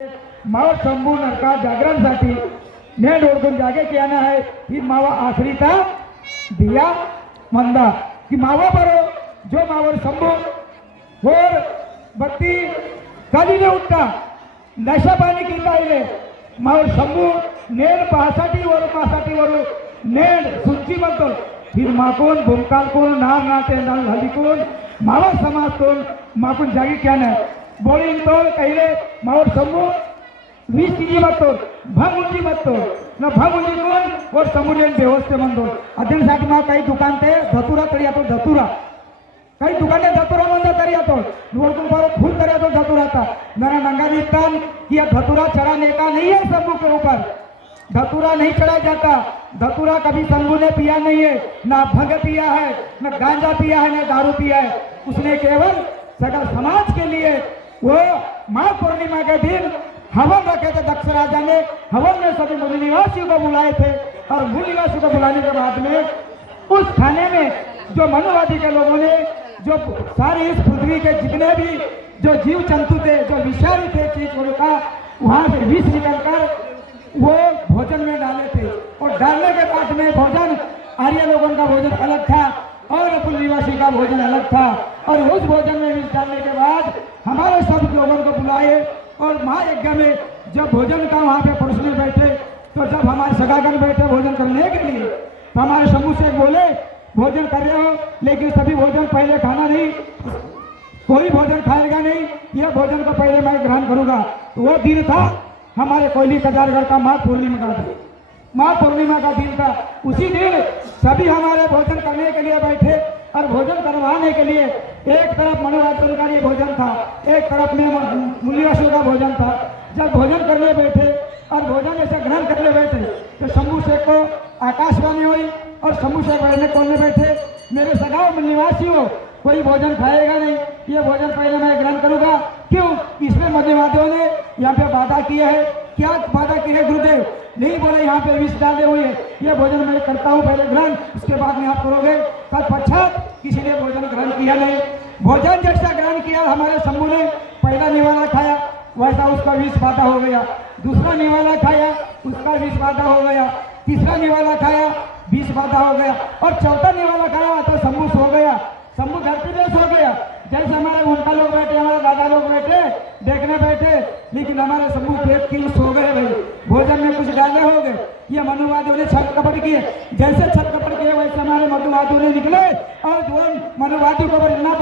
मावा शंभू नरका जागरणसाठी नेट ओळखून जागे कियाना है ही मावा आखरीता दिया मंदा कि मावा बरो जो मावर शंभू और बत्ती कधी ने उठता नशा पाणी किता इले मावर शंभू नेड पासाठी वरू नेड सुंची म्हणतो फिर माकून भूमकालकून नार नाते नाल हलिकून मावा समाजकून माकून जागे कियाना बोली तो कहिले मावर शंभू 20 ची मतो भांगुंजी मतो न भांगुंजी कोण और समुदाय व्यवस्था म्हणतो अध्यक्षासाठी मा काही दुकान ते धतुरा तरी येतो धतुरा काही दुकाने धतुरा म्हणतो तरी येतो नोडकून पर फूल तरी येतो धतुरा था नरा नंगारी तान कि धतुरा चढ़ाने का नहीं है शंभू के ऊपर धतुरा नहीं चढ़ाया जाता धतुरा कभी शंभू ने पिया नहीं है ना भंग पिया है न गांजा पिया है न दारू पिया है उसने केवल सकल समाज के लिए वो माघ पूर्णिमा के दिन हवन रखे थे दक्ष राजा ने हवन में सभी मूल निवासियों को बुलाए थे और मूल निवासियों को बुलाने के बाद में उस खाने में जो मनुवादी के लोगों ने जो सारी इस पृथ्वी के जितने भी जो जीव जंतु थे जो विषारी थे चीज का वहां से विष निकलकर वो भोजन में डाले थे और डालने के बाद में भोजन आर्य लोगों का भोजन अलग था और कुल निवासी का भोजन अलग था और उस भोजन में विष डालने के बाद हमारे सब लोगों को बुलाए और महायज्ञ में जब भोजन का वहाँ पे परोसने बैठे तो जब हमारे सगागण बैठे भोजन करने के लिए तो हमारे समूह से बोले भोजन कर रहे हो लेकिन सभी भोजन पहले खाना नहीं कोई भोजन खाएगा नहीं यह भोजन को पहले मैं ग्रहण करूँगा वो दिन था हमारे कोयली कजारगढ़ का माघ पूर्णिमा का दिन माघ पूर्णिमा का दिन था उसी दिन सभी हमारे भोजन करने के लिए बैठे और भोजन करवाने के लिए एक तरफ मनोवाचन का ये भोजन था एक तरफ में मूल्यवासियों का भोजन था जब भोजन करने बैठे और भोजन ऐसे ग्रहण करने बैठे तो शंभू शेख को आकाशवाणी हुई और शंभू शेख बैठने खोलने बैठे मेरे सगाओ निवासियों कोई भोजन खाएगा नहीं ये भोजन पहले मैं ग्रहण करूंगा क्यों इसमें मध्यवादियों ने यहाँ पे वादा किया है क्या वादा की है गुरुदेव नहीं बोले यहाँ पे विष डाले हुए ये भोजन मैं करता हूँ पहले ग्रहण उसके बाद में आप करोगे तत्पश्चात किसी ने भोजन ग्रहण किया नहीं भोजन जैसा ग्रहण किया हमारे शंभू ने पहला निवाला खाया वैसा उसका विष बाधा हो गया दूसरा निवाला खाया उसका विष बाधा हो गया तीसरा निवाला खाया विष बाधा हो गया और चौथा निवाला खाया तो शंभू सो गया शंभू धरती पे सो गया जैसे हमारे उनका लोग बैठे हमारे दादा लोग बैठे देखने बैठे लेकिन हमारे शंभू पेट की सो गए भाई भोजन में कुछ डाले हो गए ये मनुवादियों ने छल कपट किए जैसे छल कपट किए वैसे हमारे मनुवादियों ने निकले और जो मनुवादियों को इतना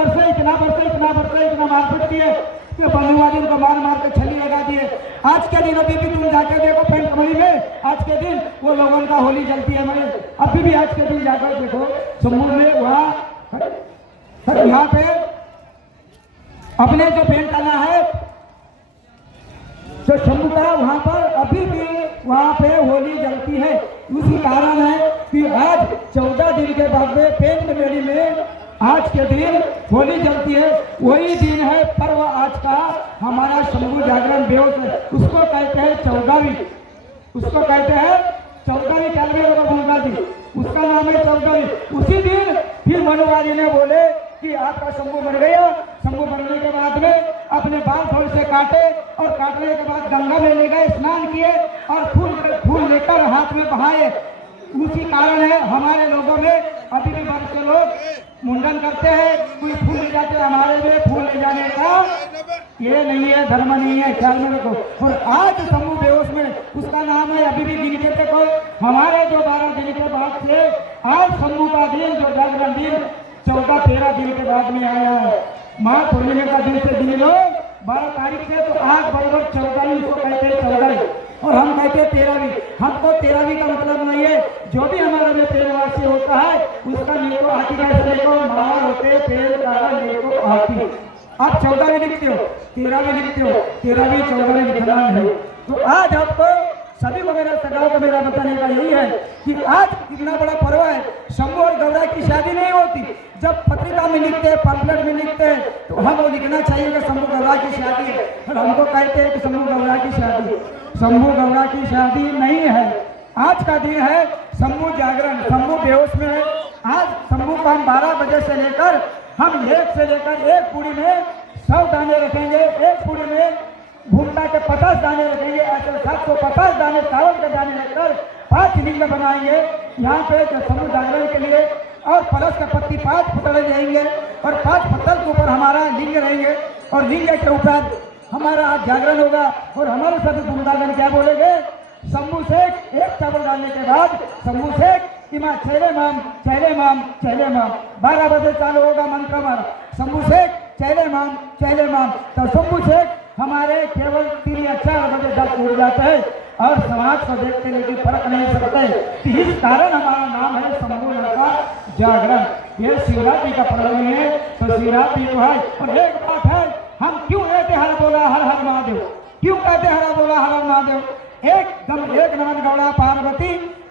मारपीट किए कि मनुवादियों को मार मार के छली लगा दिए आज के दिन अभी भी तुम जाकर देखो पेंटमढ़ी में आज के दिन वो लोगों का होली जलती है हमारे अभी भी आज के दिन जाकर देखो शंभू में वहाँ यहाँ पे अपने जो पेंट करना है जो शंभू का वहाँ पर अभी भी वहाँ पे होली जलती है उसी कारण है कि आज 14 दिन के बाद में पेंट मेली में आज के दिन होली जलती है वही दिन है पर्व आज का हमारा शंभू जागरण बेहोश है उसको कहते हैं 14वीं उसको कहते हैं 14वीं चल जी उसका नाम है 14वीं उसी दिन फिर मनुवादी ने बोले कि आपका शंभू बन गया शंभू बनने के बाद में अपने बाल थोड़े से काटे और काटने के बाद गंगा में ले गए स्नान किए और फूल लेकर हाथ में बहाए उसी कारण है हमारे लोगों में अभी भी बहुत से लोग मुंडन करते हैं कोई फूल ले जाते हैं हमारे में फूल ले जाने का ये नहीं है धर्म नहीं है ख्याल में रखो और आज शंभू बेहोश में उसका नाम है अभी भी गिनते थे को हमारे जो 12 दिन के बाद से आज शंभू का दिन जो जागरण दिन 14-13 दिन के बाद में आया है माघ पूर्णिमा का दिन से दिन लोग 12 तारीख से तो आज बरबर 14वीं को कहते हैं 14वीं और हम कहते हैं 13वीं हमको 13वीं का मतलब नहीं है जो भी हमारे में पेड़वासी होता है उसका नीको हाथी का को मार होते पेड़ का नीको हाथी आप 14वीं लिखते हो 13वीं लिखते हो 13वीं 14वीं लिखना है तो आज आपको सभी वगैरह सगाओं का मेरा बताने का यही है कि आज इतना बड़ा पर्व है शंभू और गौरा की शादी नहीं होती जब पत्रिका में लिखते हैं पम्फलेट में लिखते हैं तो हम वो लिखना चाहिए कि शंभू गौरा की शादी है और हमको कहते हैं कि शंभू गौरा की शादी शंभू गौरा की शादी नहीं है आज का दिन है शंभू जागरण शंभू बेहोश में है आज शंभू को हम 12 बजे से लेकर हम 1 से लेकर 1 पूड़ी में 100 दाने रखेंगे 1 पूड़ी में भूमना के 50 दाने रखेंगे, ऐसे 750 दाने चावल के दाने रखकर 5 लिंग बनाएंगे यहाँ पे जो समूह जागरण के लिए। और पलस का पत्ती 5 पतले जाएंगे और 5 पत्तल के ऊपर हमारा लिंग रहेंगे और लिंग के ऊपर हमारा आज जागरण होगा। और हमारे सभी भूमदागन क्या बोलेंगे, शंभू शेख एक चावल डालने के बाद शंभू शेख इमा चैले माम चैले माम चैले माम 12 बजे चालू होगा मंत्र हमारा शंभू शेख चैले माम। तो शंभू शेख हमारे केवल 3 या 4 बजे जब उड़ जाते हैं और समाज को देखते लेकिन फर्क नहीं सकते। तो इस कारण हमारा नाम है शंभू लड़का जागरण। ये शिवरात्रि का पर्व है तो शिवरात्रि तो है। और एक बात है, हम क्यों कहते हर बोला हर हर महादेव, क्यों कहते हर बोला हर हर महादेव? एक नमन गौड़ा पार्वती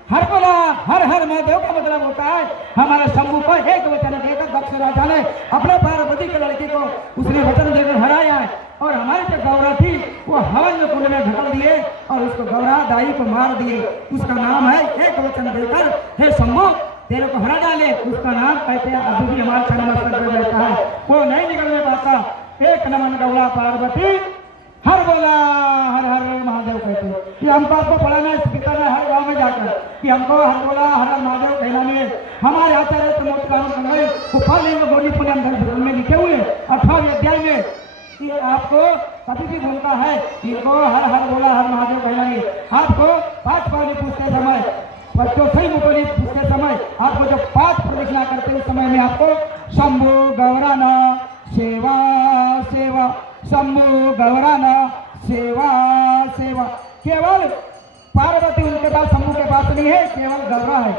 हर बोला हर हर महादेव का मतलब होता है हमारे शंभू को एक वचन देकर दक्ष राजा ने अपने पार्वती के लड़की को उसने वचन देकर हराया है। और हमारी जो गौरा थी वो हवन में कुंड में ढकल दिए और उसको गौरा दाई को मार दिए। उसका नाम है एक वचन देकर हे शंभू तेरे को हरा डाले, उसका नाम कहते हैं अभी भी हमारे छन्नमस्तर पर रहता है, वो नहीं निकलने पाता। एक नमन गौड़ा पार्वती हर बोला हर हर महादेव कहते हैं। कि हमको आपको पढ़ाना है सिखाना है हर गांव में जाकर कि हमको हर बोला हर हर महादेव कहना नहीं है। हमारे आचार्य तो गोली पुण्य में लिखे हुए 18वें अध्याय में कि आपको कभी भी भूलता है इनको हर हर बोला हर महादेव कहना नहीं। आपको 5 पानी पूछते समय, बच्चों सही मुकोली पूछते समय आपको जब 5 प्रदक्षिणा करते उस समय में आपको शंभु गौराना सेवा सेवा, शंभु गौराना सेवा सेवा। केवल पार्वती उनके पास शंभु के पास नहीं है, केवल गौरा है,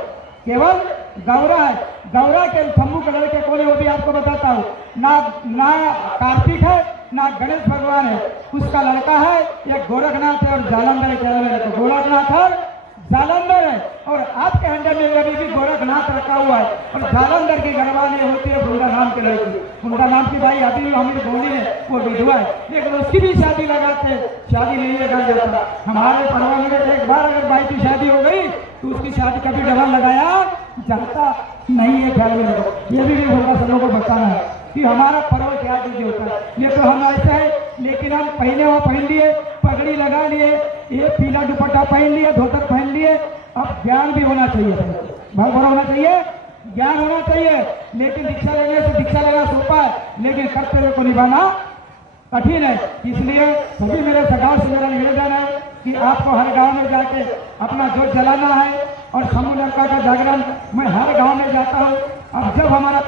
केवल गौरा है। गौरा के शंभू के लड़के कौन है वो भी आपको बताता हूँ। ना कार्तिक है ना गणेश भगवान है, उसका लड़का है एक गोरखनाथ है और जालंधर है। गोरखनाथ और जालंधर है और आपके हंडे में अभी भी गोरखनाथ रखा हुआ है। और जालंधर की घरवाली होती है बुंदा नाम के लड़की, बुंदा नाम की भाई अभी हमें बोली है वो विधवा है, लेकिन उसकी भी शादी लगाते, शादी नहीं लगा जाता। हमारे परिवार में एक बार अगर भाई की शादी हो गई तो उसकी शादी कभी डबल लगाया जाता नहीं है। ख्याल में रखो, ये भी बोलना सब लोगों को बताना है कि हमारा पर्व क्या चीज होता है। ये तो हम ऐसा है, लेकिन हम पहले वहाँ पहन लिए, पगड़ी लगा लिए, ये पीला दुपट्टा पहन लिए, धोतर पहन लिए। अब ज्ञान भी होना चाहिए, बहुत बड़ा होना चाहिए, ज्ञान होना चाहिए। लेकिन दीक्षा लेने से दीक्षा लेना सोपा है, लेकिन कर्तव्य को निभाना कठिन है। इसलिए सभी मेरे सगाओं से मेरा निवेदन है कि आपको हर गांव में जाके अपना जोत जलाना है। और शंभू लड़का का जागरण मैं हर गांव में जाता हूँ। अब जब हमारा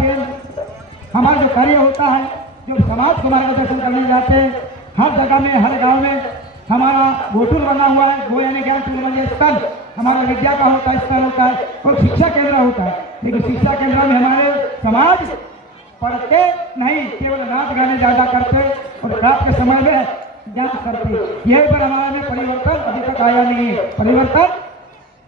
जो कार्य होता है, जो समाज को मार्गदर्शन करने जाते हैं, हर जगह में हर गांव में हमारा गोटुल बना हुआ है। गो यानी ज्ञान टूर्नामेंट स्थल हमारा विद्या का होता है, स्थल होता है और शिक्षा केंद्र होता है। लेकिन शिक्षा केंद्र में हमारे समाज पढ़ते नहीं, केवल नाच गाने ज्यादा करते और रात के समय में ज्ञान करते। यही पर हमारे में परिवर्तन अभी तक आया नहीं है, परिवर्तन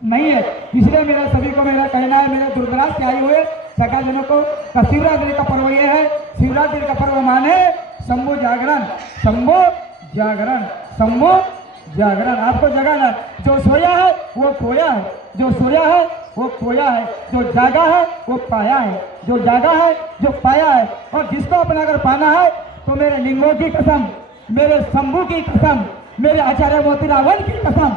नहीं है। इसलिए मेरा सभी को मेरा कहना है, मेरे दूरदराज से आए हुए सका जनों को शिवरात्रि का पर्व ये है। शिवरात्रि का पर्व माने शंभू जागरण, शंभू जागरण, शंभू जागरण। आपको जगाना, जो सोया है वो खोया है, जो सोया है वो खोया है, जो जागा है वो पाया है, जो जागा है जो पाया है। और जिसको अपना अगर पाना है तो मेरे लिंगों की कसम, मेरे शंभू की कसम, मेरे आचार्य मोतीरावन की कसम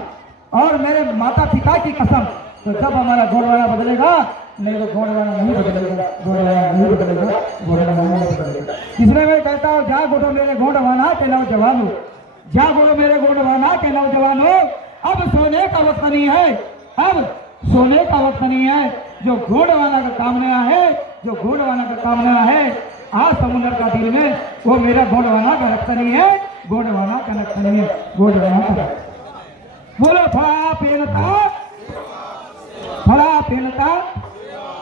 और मेरे माता पिता की कसम, तो जब हमारा घोड़वाना बदलेगा, नहीं तो घोड़वाना नहीं बदलेगा, घोड़वाना नहीं बदलेगा, घोड़वाना नहीं बदलेगा। इसलिए मैं कहता हूँ जा घोड़ो मेरे घोड़वाना के नौजवानों, जा घोड़ो मेरे घोड़वाना के नौजवानों, अब सोने का वक्त नहीं है, अब सोने का वक्त नहीं है। जो घोड़वाना का कामना है, जो घोड़वाना का कामना है आज समुद्र का दिल में, वो मेरा घोड़वाना का रक्त नहीं है, घोड़वाना का रक्त नहीं है, घोड़वाना का। बोलो फड़ा पेनता, फड़ा पेनता।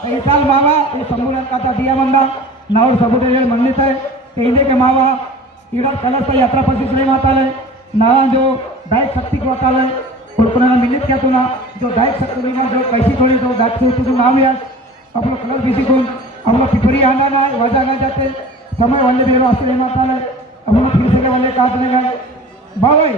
कई साल मावा ये शंभू लड़का था दिया मंदा नावर सबुटे मंडित है कहीं के मावा इधर कलश यात्रा पर माता है ना जो दायक शक्ति को आता है उनको मिलित क्या तुना जो दायक शक्ति ना जो कैसी थोड़ी तो दायक से तुझे नाम याद अपना कलश बीसी को हम लोग पिपरी आना ना वजह ना जाते समय वाले भी आश्रय माता है हम लोग फिर से वाले काटने गए भाई